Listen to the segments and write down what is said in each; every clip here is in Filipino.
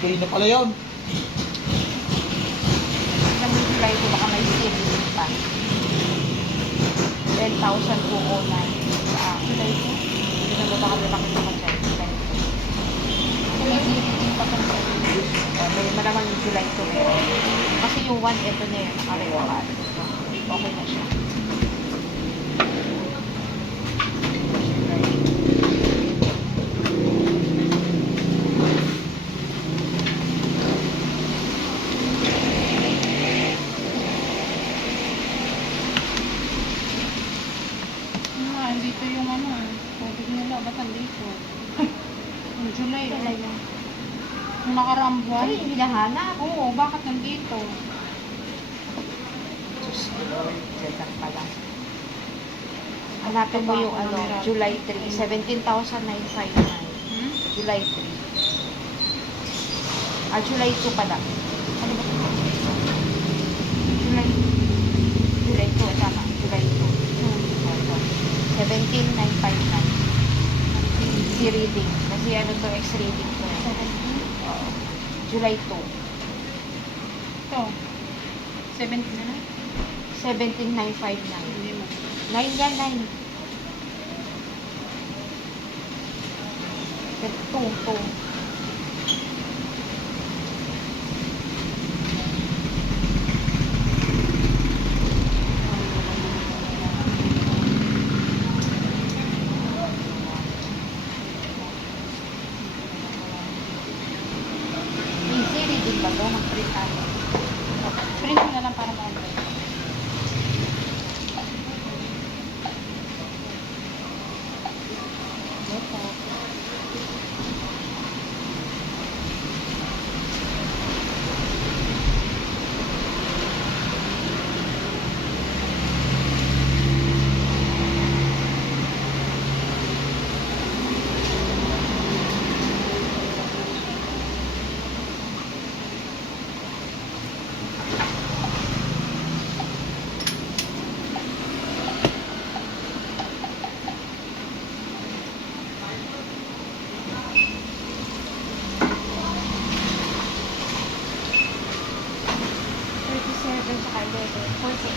Kaya na pala yun. Tignan mo yung July ko, baka may savings pa. 10,209 sa July ko. Tignan mo baka may makita ko dyan. May savings pa kung may malamang yung July ko meron. Kasi yung 1, ito na yun, nakarewa. Okay na siya. Dito yung ano, tubig nila, ba't andito? Yung July, Kailan yan? yung nakaraang buwan. Ay, hinahanap. Oo, bakit nandito? Diyos ko, Lord. Diyan lang pala. Hanapin mo yung ano, July 3, 17,959. Hmm? July 3. July 2 pala. Ano ba ito? July 2, tama. July 2. 17,959. Si reading. Kasi ano to, X-reading to. Oo. July 2. Ito. 17 na na? 17,959. Hindi mo. 9 yan, 9. 2. Easy reading ba to? Mag-print natin. Print mo na lang para ma-online. Tsaka 11. 48.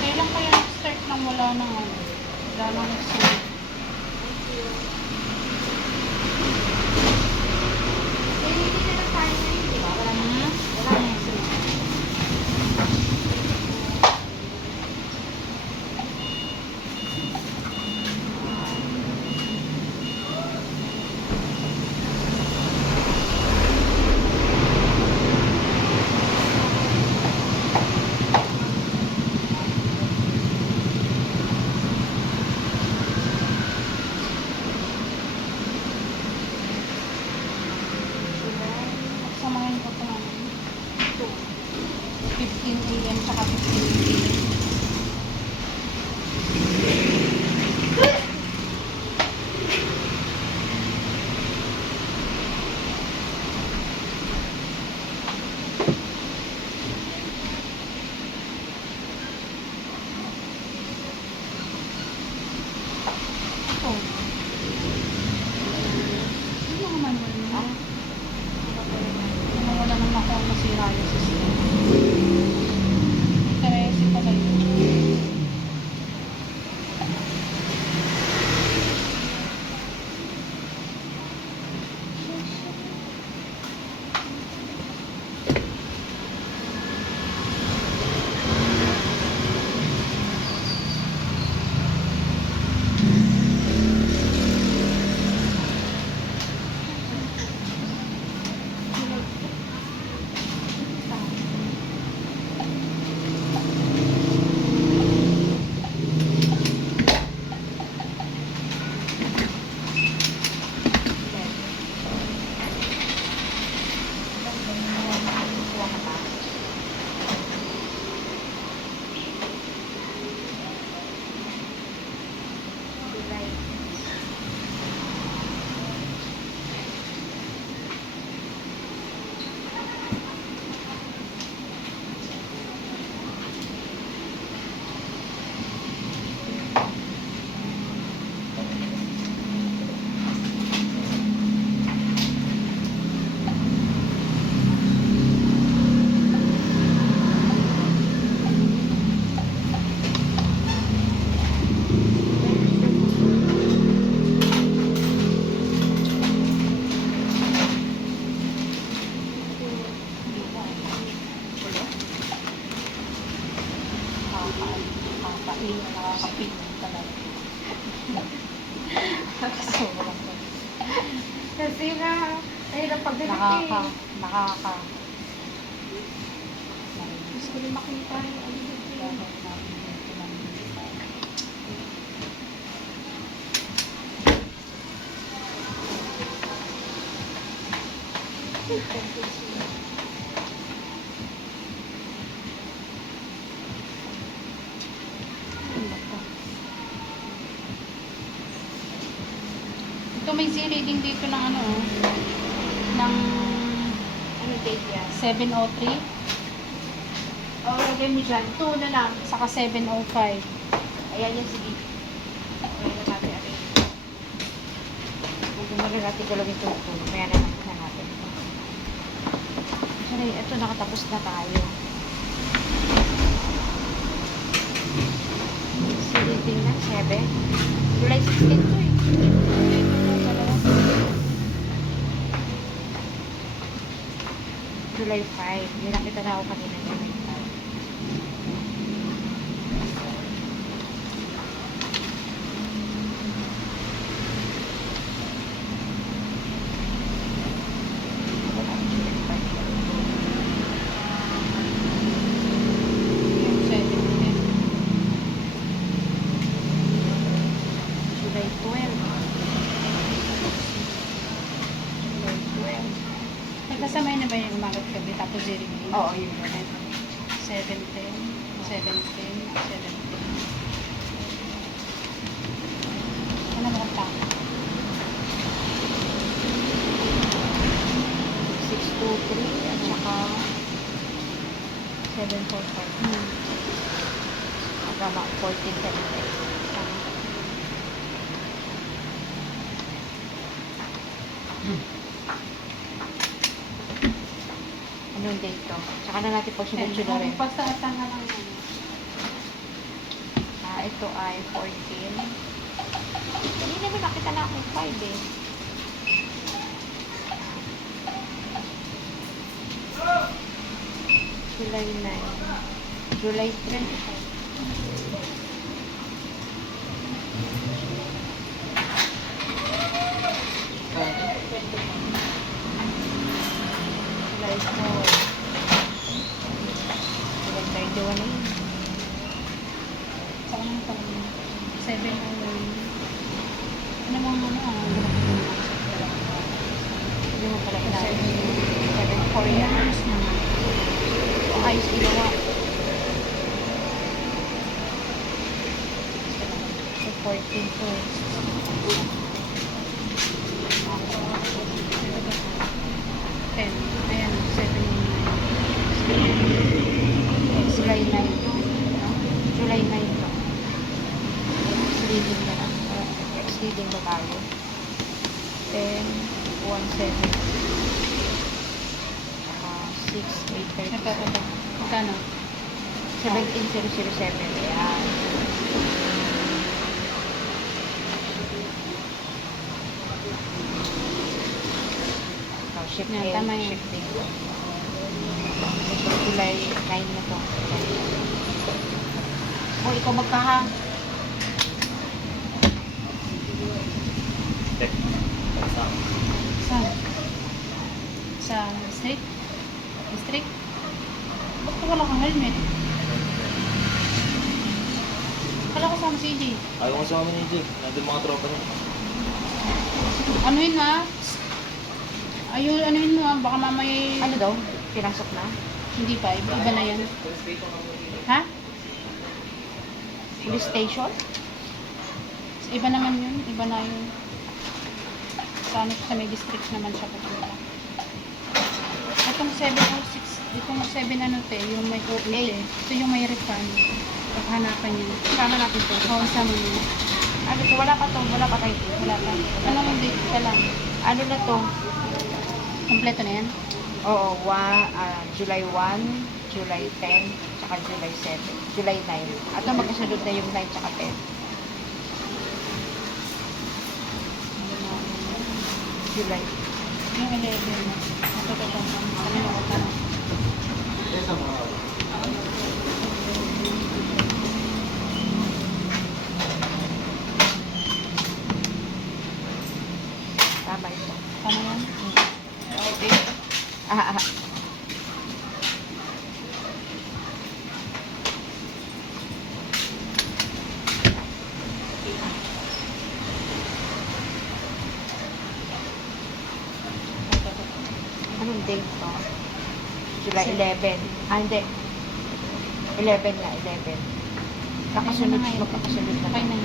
Kailan kaya start nang wala nang ano? Wala nang nagsunod. Hindi na lang tayo ngayon, di ba? Wala na. Wala na yung sunod. Sa mga yun ko ito ano? 15 AM tsaka 15 PM. Ito. Ano mga manual mo? Wala naman ako ang masira yung system. Interesse nakaka-clean, nakaka-pin talaga. Sobrang kasi nga, ay napagdalit nakaka. Gusto ko rin makita yung ano dito. Ito may reading dito ng ano, ng Ano date yan? 7:03, Oo, lagay mo dyan. 2 na lang. saka 7:05. Ayan yan, sige. Ayan na natin. Kung gumagal natin galawin ito, kaya na natin. Sorry, ito nakatapos na tayo. Sige, tingnan, 7. July 16 to eh. July 5. Yung nakita na ako kanina, July 5. Yung 7:10. July 12. July 12. Nagkasamay na ba yung umagat gabi tapos reading? Oo, yun. 7:10, 7:10, 7:10. Ano mo kanta? 623 at saka 745. Hanggang 1478. Anong date to? Tsaka na natin pagsunod-sunod rin. Pagsaatan na lang yan. Ito ay 14. Hindi naman nakita na akong 5 eh. July 9. July 25. July 4. July 31 na yun. Sa kanang tanong, 7:01. Ano bang Hindi mo pala inaayos. 7-4 yan. Ayos naman. Ayos ginawa. So, 14 to. 10. Ayan, 7:09. July 9 to. July 9 to. Exceeding na lang. Exceeding na tayo. 10, 1, 7. 6, 8, 30. Ito. Magkano? 17,007. Ayan. Shift Yan, A, tama yan. shift B. So, July 9 na to. O, ikaw magkahang. Saan? Sa street? Street? Ba't ka wala kang helmet? Kala ko sama si EJ. Ayaw ko sa amin ni Jake. Nandun mga tropa niya. Anuhin na? Ayun, anuhin mo ah. Baka mamaya Ano daw? Pinasok na? hindi pa. Iba na yan. Ha? Police station? Iba naman yun. Iba na yun. Sa ano sa may district naman siya pupunta. Itong 706, itong 7 ano te, yung may OE te. Ito yung may refund. Paghanapan niya. Sama natin to. Oo, sama niya. Ano to? Wala pa to. Wala pa tayo. Wala pa. Anong date ka lang? Ano na to? Kompleto na yan? Oo, July 1, July 10, tsaka July 7, July 9. At magkasunod na yung 9 tsaka 10. July. Yung 11 na. Natututo ko. Kalimutan. Kaya sa mga date to. July 11. Ah, hindi. 11 na, 11. Kakasunod, Ayun na nga yun. magkakasunod na. Okay na